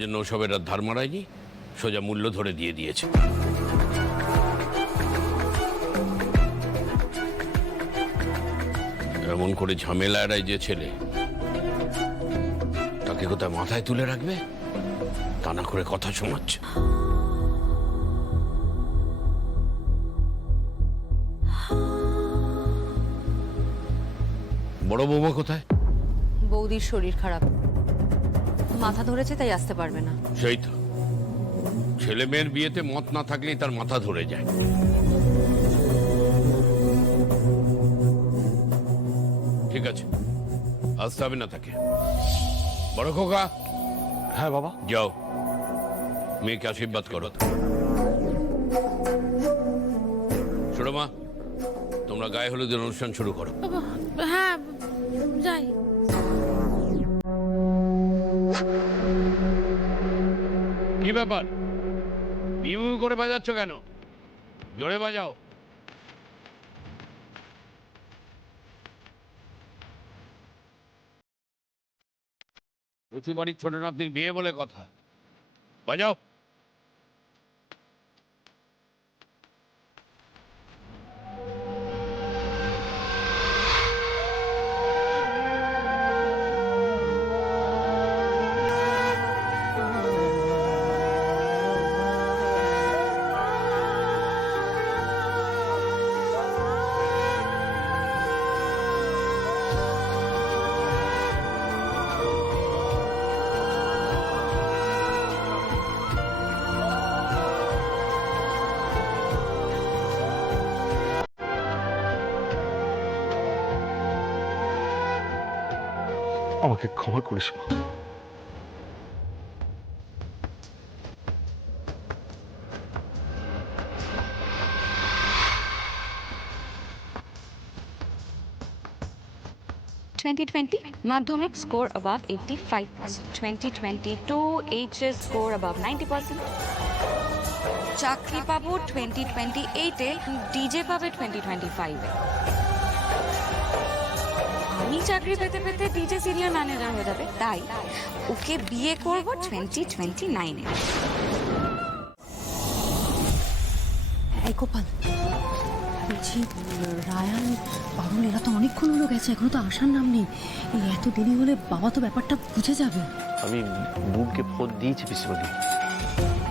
সেজন্য ওসবের আর ধার মারায়নি, সোজা মূল্য ধরে দিয়ে দিয়েছে। এমন করে ঝামেলা এড়ায় যে ছেলে, তাকে কোথায় মাথায় তুলে রাখবে, তা না করে কথা শোনাচ্ছে। বড় বৌমা কোথায়? বৌদির শরীর খারাপ, মাথা ধরেছে, তাই আসতে পারবে না। সেই তো, ছেলে মেয়ের বিয়েতে মত না থাকলেই তার মাথা ধরে যায়। ঠিক আছে, আসতে হবে না তাকে। বড় খোকা। হ্যাঁ বাবা। যাও, মেয়েকে আশীর্বাদ করো। ছোট মা, তোমরা গায়ে হলুদের অনুষ্ঠান শুরু করো। হ্যাঁ, যাই। কি ব্যাপার, বিউ করে বাজাচ্ছ কেন? জোরে বাজাও। বাড়ির ছোট নাতনির বিয়ে বলে কথা, বাজাও। আমাকে ক্ষমা করিস মা। Madhyamik score above 85%. 2022 HS score above 90%. চাকরি পাবো 2028-এ, ডিজে পাবে 2025-এ। আমি চাকরি পেতে পেতে ডিজে সিনিয়র ম্যানেজার হয়ে যাবে, তাই ওকে বিয়ে করব 2029-এ। এই গোপাল, বলছি রায়ান, পারুল এরা তো অনেকক্ষণ হলো গেছে, এখনো তো আসার নাম নেই। এই এত দেরি হলে বাবা তো ব্যাপারটা বুঝে যাবে। আমি বুমকে ফোন দিয়েছি পিসিমণি,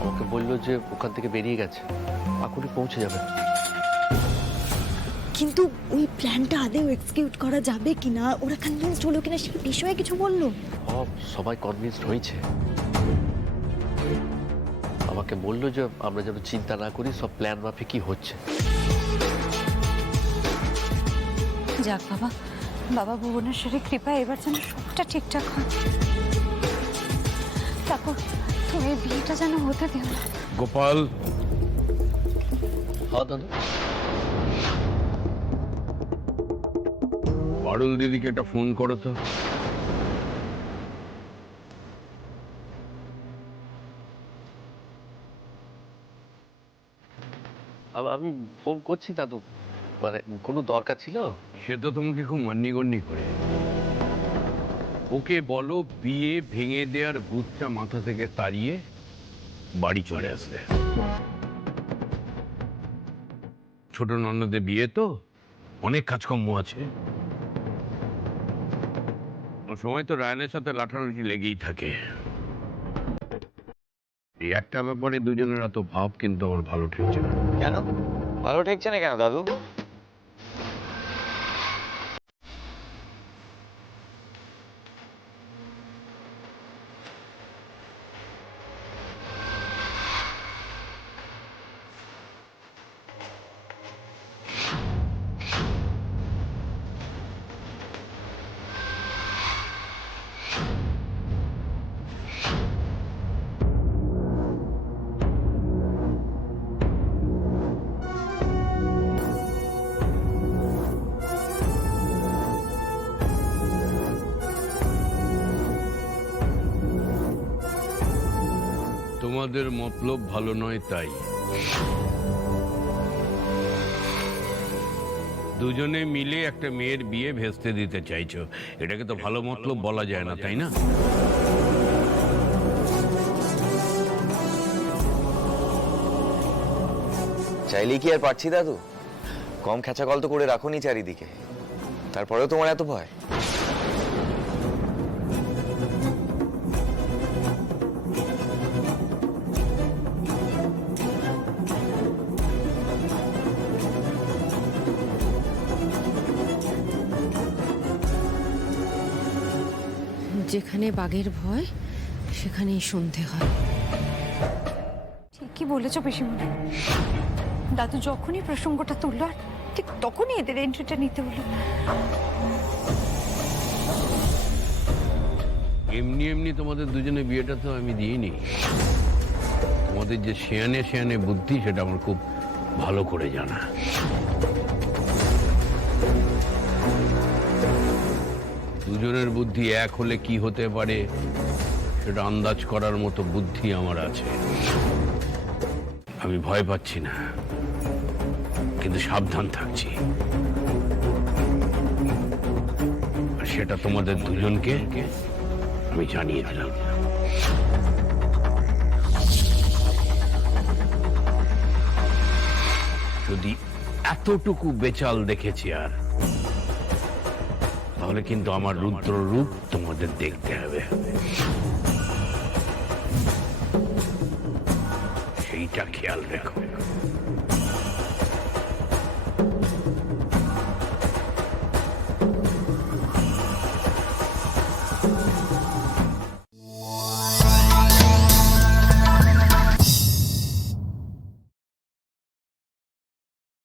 আমাকে বললো যে ওখান থেকে বেরিয়ে গেছে, এখনই পৌঁছে যাবে। কিন্তু ওই প্ল্যানটা আদেও এক্সিকিউট করা যাবে কিনা, ওরা কনভিন্সড হলো কিনা সেই বিষয়ে কিছু বললো? সবাই কনভিন্সড হয়েছে। আমাকে বললো যে আমরা যেন চিন্তা না করি, সব প্ল্যান মাফিকই হচ্ছে। যাক বাবা, বাবা ভুবনেশ্বরের কৃপা এবার যেন সবটা ঠিকঠাক হয়। তারপর তুমি বিয়েটা যেন হতে দিও না। গোপাল। হ্যাঁ দাদা। পারুল দিদিকে একটা ফোন করো তো। আমি ফোন করছি দাদু, মানে কোনো দরকার ছিল? সে তো তোমাকে খুব মান্যিগণ্যি করে। ওকে বলো বিয়ে ভেঙে দেওয়ার ভূতটা মাথা থেকে তাড়িয়ে বাড়ি চলে আসবে। ছোট ননদের বিয়ে তো, অনেক কাজকর্ম আছে। ও সময় তো রায়ানের সাথে লাঠালাঠি লেগেই থাকে। এই একটা ব্যাপারে দুজনের এত ভাব কিন্তু আমার ভালো ঠেকছে না। কেন ভালো ঠেকছে না কেন দাদু? তোমাদের মতলব ভালো নয়, তাই দুজনে মিলে একটা মেয়ের বিয়ে ভেস্তে দিতে চাইছো। এটাকে তো ভালো মতলব বলা যায় না, তাই না? চাইলেই কি আর পারছি দাদু? কম খেঁচাকল তো করে রাখুনি চারিদিকে, তারপরেও তোমার এত ভয়? যেখানে বাঘের ভয় সেখানেই সন্ধে হয়। ঠিকই বলেছো পিসিমণি। দাদু যখনই প্রসঙ্গটা তুললো আর ঠিক তখনই এদের এন্ট্রিটা নিতে হলো। এমনি এমনি তোমাদের দুজনে বিয়েটা তো আমি দিইনি। তোমাদের যে শেয়ানে শেয়ানে বুদ্ধি সেটা আমার খুব ভালো করে জানা। দুজনের বুদ্ধি এক হলে কি হতে পারে সেটা আন্দাজ করার মতো বুদ্ধি আমার আছে। আমি ভয় পাচ্ছি না, কিন্তু সাবধান থাকছি। আর সেটা তোমাদের দুজনকে আমি জানিয়ে দিলাম। যদি এতটুকু বেচাল দেখেছি আর, তাহলে কিন্তু আমার রুদ্র রূপ তোমাদের দেখতে হবে। সেইটা খেয়াল রেখো।